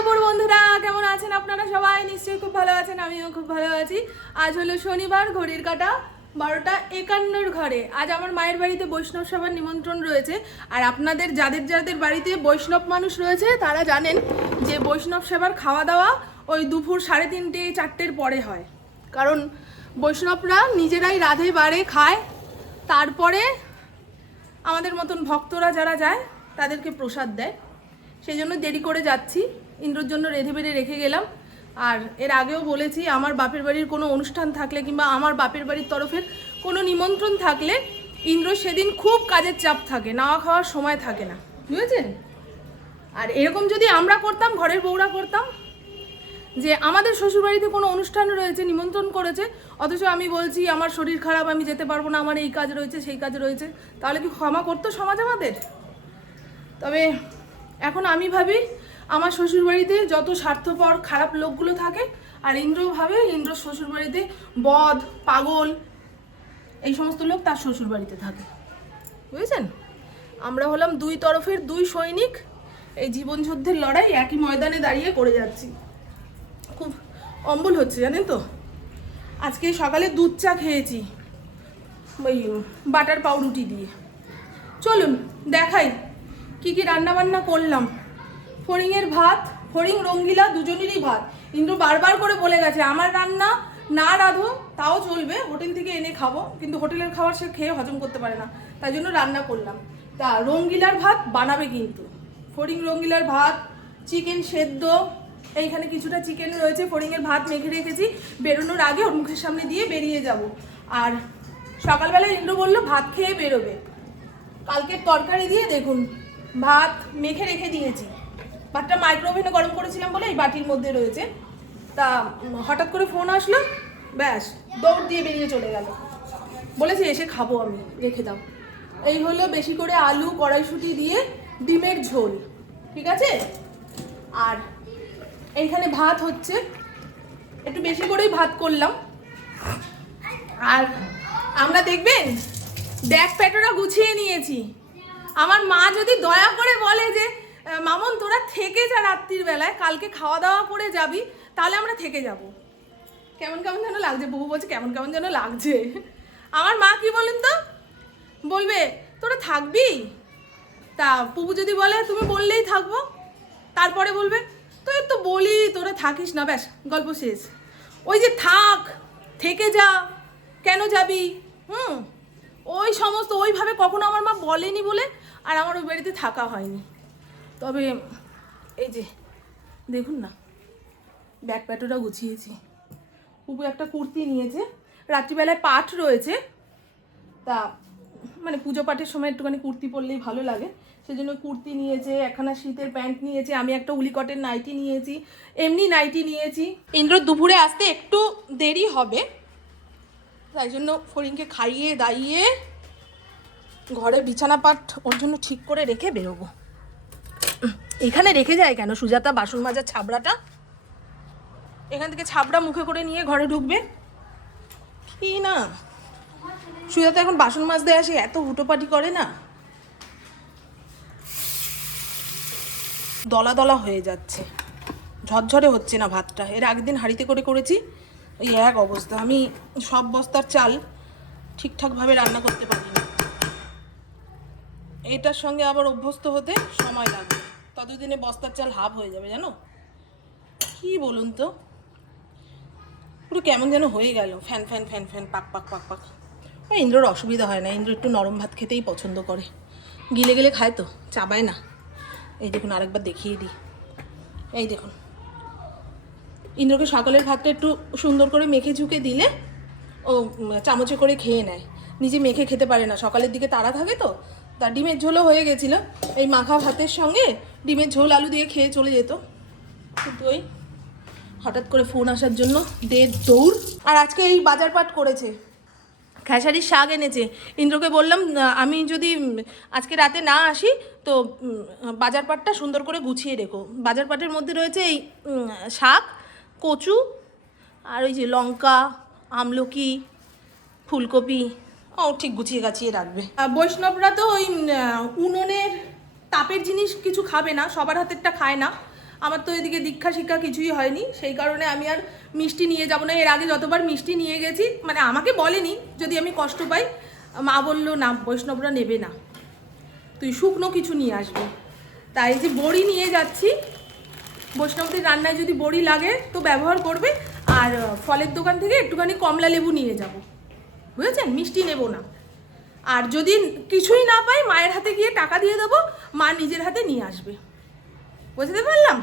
দুপুর বন্ধুরা, কেমন আছেন আপনারা? সবাই নিশ্চয়ই খুব ভালো আছেন, আমিও খুব ভালো আছি। আজ হলো শনিবার, ঘড়ির কাঁটা 12:51 ঘরে। আজ আমার মায়ের বাড়িতে বৈষ্ণব সভার নিমন্ত্রণ রয়েছে। আর আপনাদের যাদের যাদের বাড়িতে বৈষ্ণব মানুষ রয়েছে তারা জানেন যে বৈষ্ণব সেবার খাওয়া দাওয়া ওই দুপুর 3:30 4টের পরে হয়। কারণ বৈষ্ণবরা নিজেরাই রাধে বাড়ে খায়, তারপরে আমাদের মতন ভক্তরা যারা যায় তাদেরকে প্রসাদ দেয়। সেই জন্য দেরি করে যাচ্ছি, ইন্দ্রর জন্য রেঁধে বেড়ে রেখে গেলাম। আর এর আগেও বলেছি, আমার বাপের বাড়ির কোনো অনুষ্ঠান থাকলে কিংবা আমার বাপের বাড়ির তরফের কোনো নিমন্ত্রণ থাকলে ইন্দ্র সেদিন খুব কাজের চাপ থাকে, নাওয়া খাওয়ার সময় থাকে না, বুঝেছেন? আর এরকম যদি আমরা করতাম, ঘরের বউরা করতাম, যে আমাদের শ্বশুরবাড়িতে কোনো অনুষ্ঠান রয়েছে, নিমন্ত্রণ করেছে, অথচ আমি বলছি আমার শরীর খারাপ, আমি যেতে পারবো না, আমার এই কাজ রয়েছে সেই কাজ রয়েছে, তাহলে কি ক্ষমা করতো সমাজ আমাদের? তবে এখন আমি ভাবি আমার শ্বশুরবাড়িতে যত স্বার্থপর খারাপ লোকগুলো থাকে, আর ইন্দ্র ভাবে ইন্দ্র শ্বশুরবাড়িতে বদ পাগল এই সমস্ত লোক তার শ্বশুরবাড়িতে থাকে, বুঝেছেন? আমরা হলাম দুই তরফের দুই সৈনিক, এই জীবন যুদ্ধের লড়াই একই ময়দানে দাঁড়িয়ে করে যাচ্ছি। খুব অম্বল হচ্ছে জানেন তো। আজকে সকালে দুধ চা খেয়েছি ওই বাটার পাউরুটি দিয়ে। চলুন দেখাই কি কি রান্না বান্না করলাম। ফড়িংয়ের ভাত, ফড়িং রঙ্গিলা দুজনেরই ভাত। ইন্দ্র বারবার করে বলে গেছে আমার রান্না না রাধো তাও চলবে, হোটেল থেকে এনে খাবো, কিন্তু হোটেলের খাবার সে খেয়ে হজম করতে পারে না, তাই জন্য রান্না করলাম। তা রঙ্গিলার ভাত বানাবে কিন্তু, ফড়িং রঙ্গিলার ভাত, চিকেন সেদ্ধ, এইখানে কিছুটা চিকেন রয়েছে, ফড়িংয়ের ভাত মেখে রেখেছি, বেরোনোর আগে ওর মুখের সামনে দিয়ে বেরিয়ে যাব। আর সকালবেলায় ইন্দ্র বললো ভাত খেয়ে বেরোবে। কালকের তরকারি দিয়ে দেখুন ভাত মেখে রেখে দিয়েছি। ভাতটা মাইক্রোওভেনে গরম করেছিলাম বলে এই বাটির মধ্যে রয়েছে। তা হঠাৎ করে ফোন আসলো, ব্যাস দৌড় দিয়ে বেরিয়ে চলে গেল, বলেছে এসে খাবো আমি, রেখে দাও। এই হলো বেশি করে আলু কড়াইশুঁটি দিয়ে ডিমের ঝোল, ঠিক আছে? আর এইখানে ভাত হচ্ছে, একটু বেশি করেই ভাত করলাম। আর আমরা দেখবেন ব্যাগ প্যাটোরা গুছিয়ে নিয়েছি। আমার মা যদি দয়া করে বলে যে মামন তোরা থেকে যা রাত্রির বেলায়, কালকে খাওয়া দাওয়া করে যাবি, তাহলে আমরা থেকে যাব। কেমন কেমন যেন লাগছে, বহু বলছে কেমন কেমন যেন লাগছে। আমার মা কি বলেন তো, বলবে তোরা থাকবি, তা পুবু যদি বলে তুমি বললেই থাকবো, তারপরে বলবে তুই তো বলি তোরা থাকিস না, ব্যাস গল্প শেষ। ওই যে থাক, থেকে যা, কেন যাবি, ওই সমস্ত ওইভাবে কখনো আমার মা বলেনি বলে আর আমার ওই বাড়িতে থাকা হয়নি। তবে এই যে দেখুন না, ব্যাগ প্যাটোটা গুছিয়েছি। পুপু একটা কুর্তি নিয়েছে, রাত্রিবেলায় পাঠ রয়েছে, তা মানে পুজো পাঠের সময় একটুখানি কুর্তি পরলেই ভালো লাগে, সেজন্য কুর্তি নিয়েছে, একখানা শীতের প্যান্ট নিয়েছে, আমি একটা উলিকটের নাইটি নিয়েছি, এমনি নাইটি নিয়েছি। ইন্দ্র দুপুরে আসতে একটু দেরি হবে, তাই জন্য ফড়িংকে খাইয়ে দাইয়ে ঘরে বিছানা পাট ওর জন্য ঠিক করে রেখে বেরোবো। এখানে রেখে যায় কেন সুজাতা বাসন মাজার ছাবড়াটা? এখান থেকে ছাবড়া মুখে করে নিয়ে ঘরে ঢুকবে কি না? সুজাতা এখন বাসন মাজতে আসে, এত হুটোপাটি করে না, দলা দলা হয়ে যাচ্ছে, ঝরঝরে হচ্ছে না ভাতটা। এর আগের দিন হাঁড়িতে করে করেছি, এই এক অবস্থা। আমি সব বস্তার চাল ঠিকঠাকভাবে রান্না করতে পারিনি, এটার সঙ্গে আবার অভ্যস্ত হতে সময় লাগবে, ততদিনে বস্তার চাল হাফ হয়ে যাবে, জানো কি বলুন তো। পুরো কেমন যেন হয়ে গেল, ফ্যান ফ্যান ফ্যান ফ্যান, পাক পাক পাক পাক। ইন্দ্রর অসুবিধা হয় না, ইন্দ্র একটু নরম ভাত খেতেই পছন্দ করে, গিলে গেলে খায় তো, চাবায় না। এই দেখুন আরেকবার দেখিয়ে দিই, এই দেখুন ইন্দ্রকে সকালের ভাতটা একটু সুন্দর করে মেখে ঝুঁকে দিলে ও চামচে করে খেয়ে নেয়, নিজে মেখে খেতে পারে না, সকালের দিকে তাড়া থাকে তো। তা ডিমের ঝোলও হয়ে গেছিলো, এই মাখা ভাতের সঙ্গে ডিমের ঝোল আলু দিয়ে খেয়ে চলে যেত, কিন্তু ওই হঠাৎ করে ফোন আসার জন্য দৌড়। আর আজকে এই বাজার পাট করেছে, খেসারির শাক এনেছে। ইন্দ্রকে বললাম আমি যদি আজকে রাতে না আসি তো বাজার পাটটা সুন্দর করে গুছিয়ে রেখো। বাজার পাটের মধ্যে রয়েছে এই শাক, কচু, আর ওই যে লঙ্কা, আমলকি, ফুলকপি, ও ঠিক গুছিয়ে গাছিয়ে রাখবে। বৈষ্ণবরা তো ওই উনুনের তাপের জিনিস কিছু খাবে না, সবার হাতেরটা খায় না। আমার তো এদিকে দীক্ষা শিক্ষা কিছুই হয়নি, সেই কারণে আমি আর মিষ্টি নিয়ে যাব না। এর আগে যতবার মিষ্টি নিয়ে গেছি, মানে আমাকে বলেনি, যদি আমি কষ্ট পাই মা বললো না বৈষ্ণবরা নেবে না, তুই শুকনো কিছু নিয়ে আসবি। তাই যে বড়ি নিয়ে যাচ্ছি, বৈষ্ণবদের রান্নায় যদি বড়ি লাগে তো ব্যবহার করবে। আর ফলের দোকান থেকে একটুখানি কমলা লেবু নিয়ে যাব, বুঝেছেন? মিষ্টি নেব না। আর যদি কিছুই না পাই মায়ের হাতে গিয়ে টাকা দিয়ে দেবো, মা নিজের হাতে নিয়ে আসবে, বুঝতে পারলাম?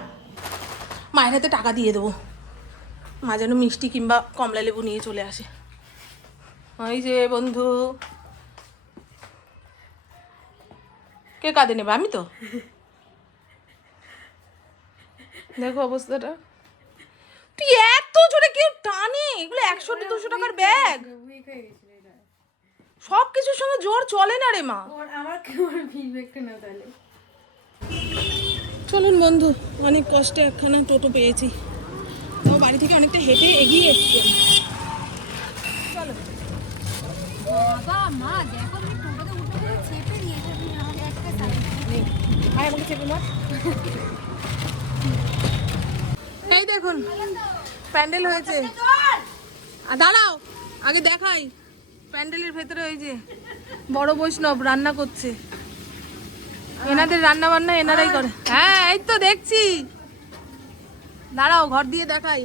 মায়ের হাতে টাকা দিয়ে দেবো, মা যেন মিষ্টি কিংবা কমলা লেবু নিয়ে চলে আসে। ওই যে বন্ধু, কে কাঁদে নেবে? আমি তো, দেখো অবস্থাটা। তুই এত জোরে কেউ টানে এগুলো? 100-200 টাকার ব্যাগ, সব কিছুর সঙ্গে জোর চলে না রে মা। আমার কেমন ফিডব্যাকটা না তাহলে। চলুন বন্ধু, অনেক কষ্টে একখানা টোটো পেয়েছি, তো বাড়ি থেকে অনেকটা হেঁটে এগিয়ে এসছি। চলো বাবা মা দেখো আমি টোটোতে উঠে পড়ে চেপে দিয়েছি, আমি আমাকে একটা সাইড আয় আমাকে চেপে মার। এই দেখুন প্যান্ডেল হয়েছে, আর দাঁড়াও আগে দেখাই। প্যান্ডেলের ভেতরে ওই যে বড় বৈষ্ণব রান্না করছে, এনাদের রান্না বান্না এনারাই করে। হ্যাঁ এই তো দেখছি, দাঁড়াও ঘর দিয়ে দেখাই।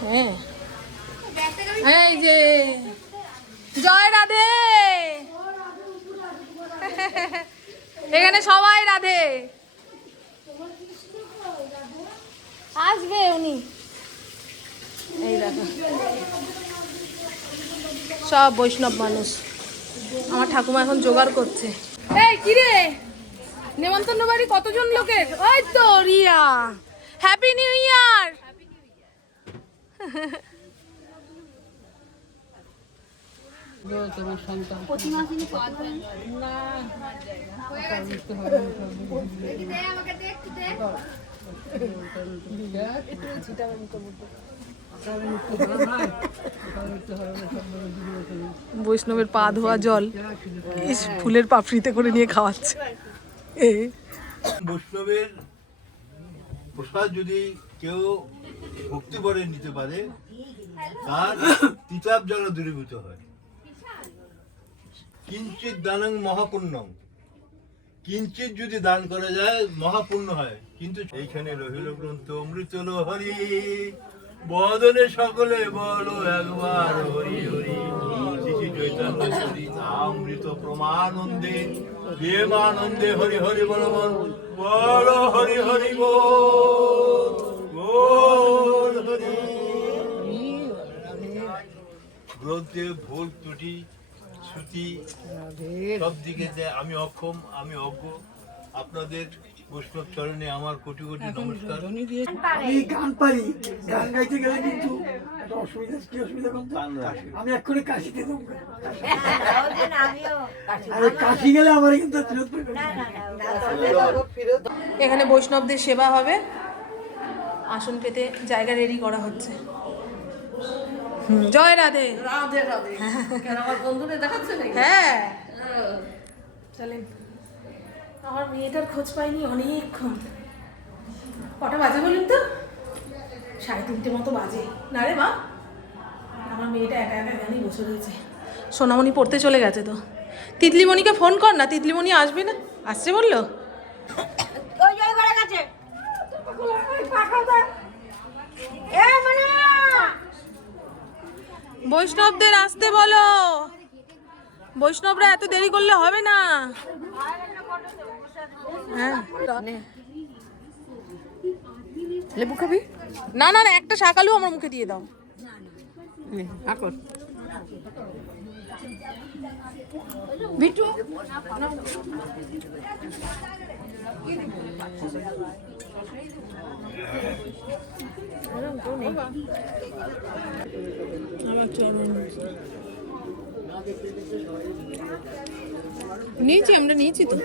হ্যাঁ এই যে জয় রাধে, এখানে সবাই রাধে। আসবে উনি, এই দেখো সব বৈষ্ণব মানুষ। আমার ঠাকুমা এখন জোগাড় করছে। এই কিরে, নেমন্তন্ন বাড়ি কতজন লোকের? ওই তো রিয়া, হ্যাপি নিউ ইয়ার। প্রতি মাসে পাওয়া যায় না, হয়ে গেছে আমাকে দেখতে দে। বৈষ্ণবের পা ধোয়া জল ফুলের পাপড়িতে করে নিয়ে খাওয়াচ্ছে। বৈষ্ণবের প্রসাদ যদি কেউ ভক্তি করে নিতে পারে, তার তিতাব যেন দূরীভূত হয়। কিঞ্চিত দানং মহাপুণ্যং, কিঞ্চিত যদি দান করা যায় মহাপুণ্য হয়। কিন্তু এইখানে রহিল গ্রন্থ অমৃত হরি, বদনে সকলে বলো একবার হরি হরি। শ্রী চৈতন্য অমৃত প্রমানন্দে দেবানন্দে হরি হরি বল বল হরি হরি বল বল হরি। গ্রন্থে ভুল ত্রুটি শ্রুতি সব দিকে আমি অক্ষম, আমি অজ্ঞ। আপনাদের বৈষ্ণব চরণে আমার কোটি কোটি নমস্কার। আমি গান পারি, গান গাইতে গেলে কিন্তু একটা অসুবিধা, কি অসুবিধা বলতো? আমি এক্ষুনি কাশিতে দেবো, আরে কাশি গেলে আমার কিন্তু ফেরত পাবে না। এখানে বৈষ্ণবদের সেবা হবে, আসন পেতে জায়গা রেডি করা হচ্ছে। জয় রাধে। রাধে রাধে। কেন আমার বন্ধুদের দেখাচ্ছে নাকি? হ্যাঁ চলেন। আমার মেয়েটার খোঁজ পাইনি অনেকক্ষণ। কটা বাজে বলুন তো? 3:30 মতো বাজে। না রে মা, আমার মেয়েটা একা একা এখানেই বসে রয়েছে। সোনামণি পড়তে চলে গেছে তো। তিতলিমণিকে ফোন কর না, তিতলিমণি আসবে না, আসছে বললো। ওই জয় করে গেছে বৈষ্ণবদের আসতে বলো, বৈষ্ণবরা এত দেরি করলে হবে না। হ্যাঁ লেবু খাবি? না না না, একটা শাকালু আমার মুখে দিয়ে দাও। বিট্টু আমার চরণ নিয়েছি, আমরা নিয়েছি তো।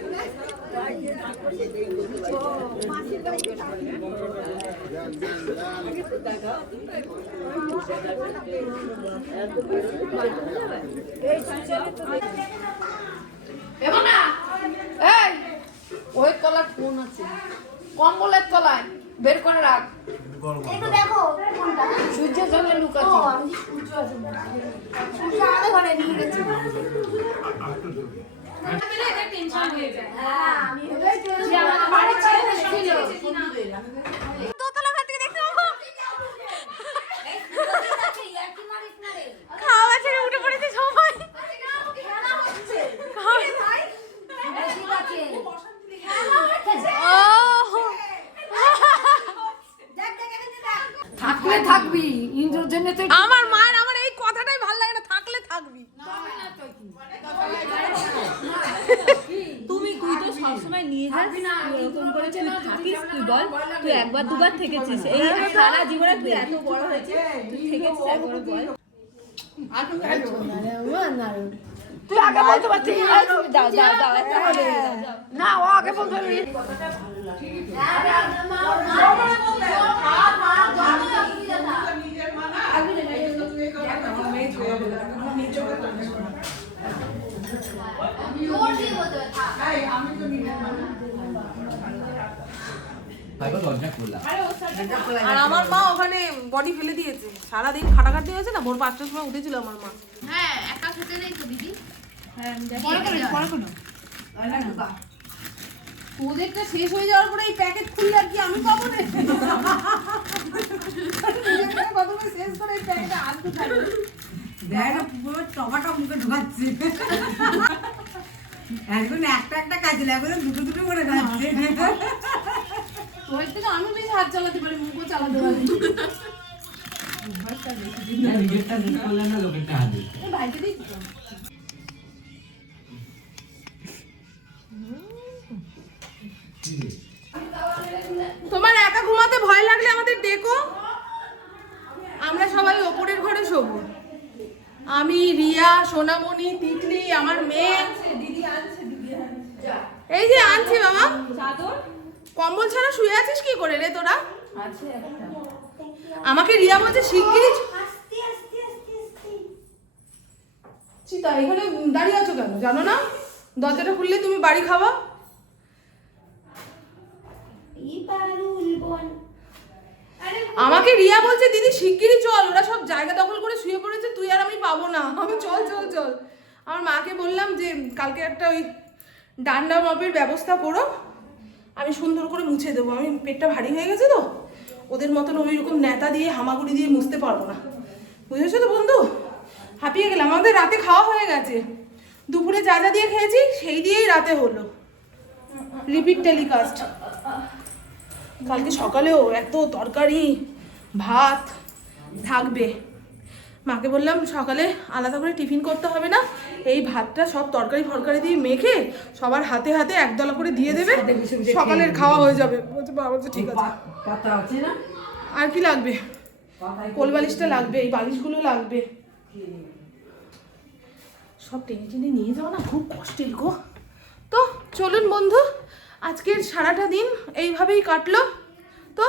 ওই কলা ফোন আছে। কম্বলের তলায় বের করে রাখ। একটু দেখো কোনটা সূর্যের জন্য লুকাচ্ছি। আমি সূর্য আছে সূর্য আমাদের ঘরে নিয়ে গেছে। টেনশন হয়ে যায়। হ্যাঁ আমি ওটাই যে আমাদের বাড়ির ছেলে ছিল দোতলা ঘর থেকে দেখতে পাবো। খাওয়া ছেড়ে উঠে পড়েছে সবাই। থাকলে থাকবি ইন্দ্রর জন্য তো আমার মার আমার এই কথাটাই ভালো লাগে না, থাকলে থাকবি। তুই তো সবসময় নিয়ে যাস, এরকম করে তুই থাকিস, তুই বল তুই একবার দুবার থেকেছিস, এই সারা জীবনে তুই এত বড় হয়েছিস, তুই থেকেছিস একবার বল। তুই আগে বলতে পারছিস দাও দাও দাও একটা হবে না ও আগে বলতে পারবি আর আমার মা ওখানে বডি ফেলে দিয়েছে, সারাদিন খাটাখাটি হয়েছে না, ভোর 5টার সময় উঠেছিল আমার মা। হ্যাঁ একা খেতে নেই তো দিদি ওদেরটা শেষ হয়ে যাওয়ার পরে এই প্যাকেট খুললে আর কি আমি পাবো না। কতগুলো শেষ করে এই প্যাকেটে আনতে থাকবে। দেখ পুরো টমাটো মুখে ঢোকাচ্ছে। এখন একটা একটা কাজে লাগে, দুটো দুটো করে খাচ্ছে। ওর থেকে আমি বেশি হাত চালাতে পারি, মুখও চালাতে পারি। এই ভাইকে দিই তো। তোমার একা ঘুমাতে ভয় লাগলে আমাদের ডেকো, আমরা সবাই ওপরের ঘরে শোবো। আমি, রিয়া, সোনামণি, তিতলি, আমার মেয়ে। এই যে আনছি বাবা। কম্বল ছাড়া শুয়ে আছিস কি করে রে তোরা? আমাকে রিয়া বলছে শিগগিরই। চিতা এখানে দাঁড়িয়ে আছো কেন জানো না? দরজাটা খুললে তুমি বাড়ি খাওয়া। আমাকে রিয়া বলছে দিদি শিগগিরই চল, ওরা সব জায়গা দখল করে শুয়ে পড়েছে, তুই আর আমি পাবো না। আমি চল চল চল। আমার মাকে বললাম যে কালকে একটা ওই ডান্ডা মপের ব্যবস্থা করো, আমি সুন্দর করে মুছে দেবো। আমি পেটটা ভারী হয়ে গেছে তো, ওদের মতন ওই রকম নেতা দিয়ে হামাগুড়ি দিয়ে মুছতে পারবো না, বুঝেছো তো বন্ধু? হাঁপিয়ে গেলাম। আমাদের রাতে খাওয়া হয়ে গেছে, দুপুরে যা যা দিয়ে খেয়েছি সেই দিয়েই রাতে হলো। Repeat telecast. কালকে সকালেও এত তরকারি ভাত থাকবে। মাকে বললাম সকালে আলাদা করে টিফিন করতে হবে না, এই ভাতটা সব তরকারি ফরকারি দিয়ে মেখে সবার হাতে হাতে একদলা করে দিয়ে দেবে, সকালের খাওয়া হয়ে যাবে। বলছে বাবা বলছে ঠিক আছে। পাতা আছে না? আর কি লাগবে? কোল বালিশটা লাগবে, এই বালিশগুলো লাগবে। সব টেনে টেনে নিয়ে যাওয়া না খুব কষ্টের গো। তো চলুন বন্ধু, আজকের সারাটা দিন এইভাবেই কাটলো। তো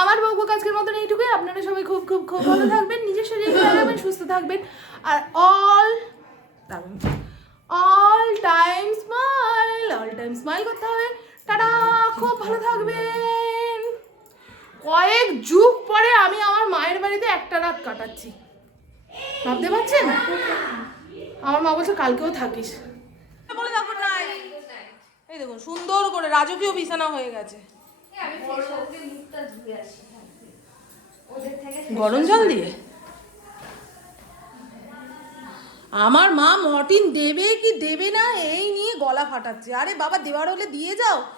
আমার বকবক আজকের মতন এইটুকুই। আপনারা সবাই খুব খুব খুব ভালো থাকবেন, নিজের শরীর খেয়াল রাখবেন, সুস্থ থাকবেন, আর অল টাইম স্মাইল করতে হবে। টাটা, খুব ভালো থাকবেন। কয়েক যুগ পরে আমি আমার মায়ের বাড়িতে একটা রাত কাটাচ্ছি, ভাবতে পারছেন? আমার মা বলছে কালকেও থাকিস বলে। তারপর নাই, এই দেখুন সুন্দর করে রাজকীয় বিছানা হয়ে গেছে। গরম জল দিয়ে আমার মা মর্টিন দেবে কি দেবে না এই নিয়ে গলা ফাটাচ্ছে। আরে বাবা দেওয়ার হলে দিয়ে যাও,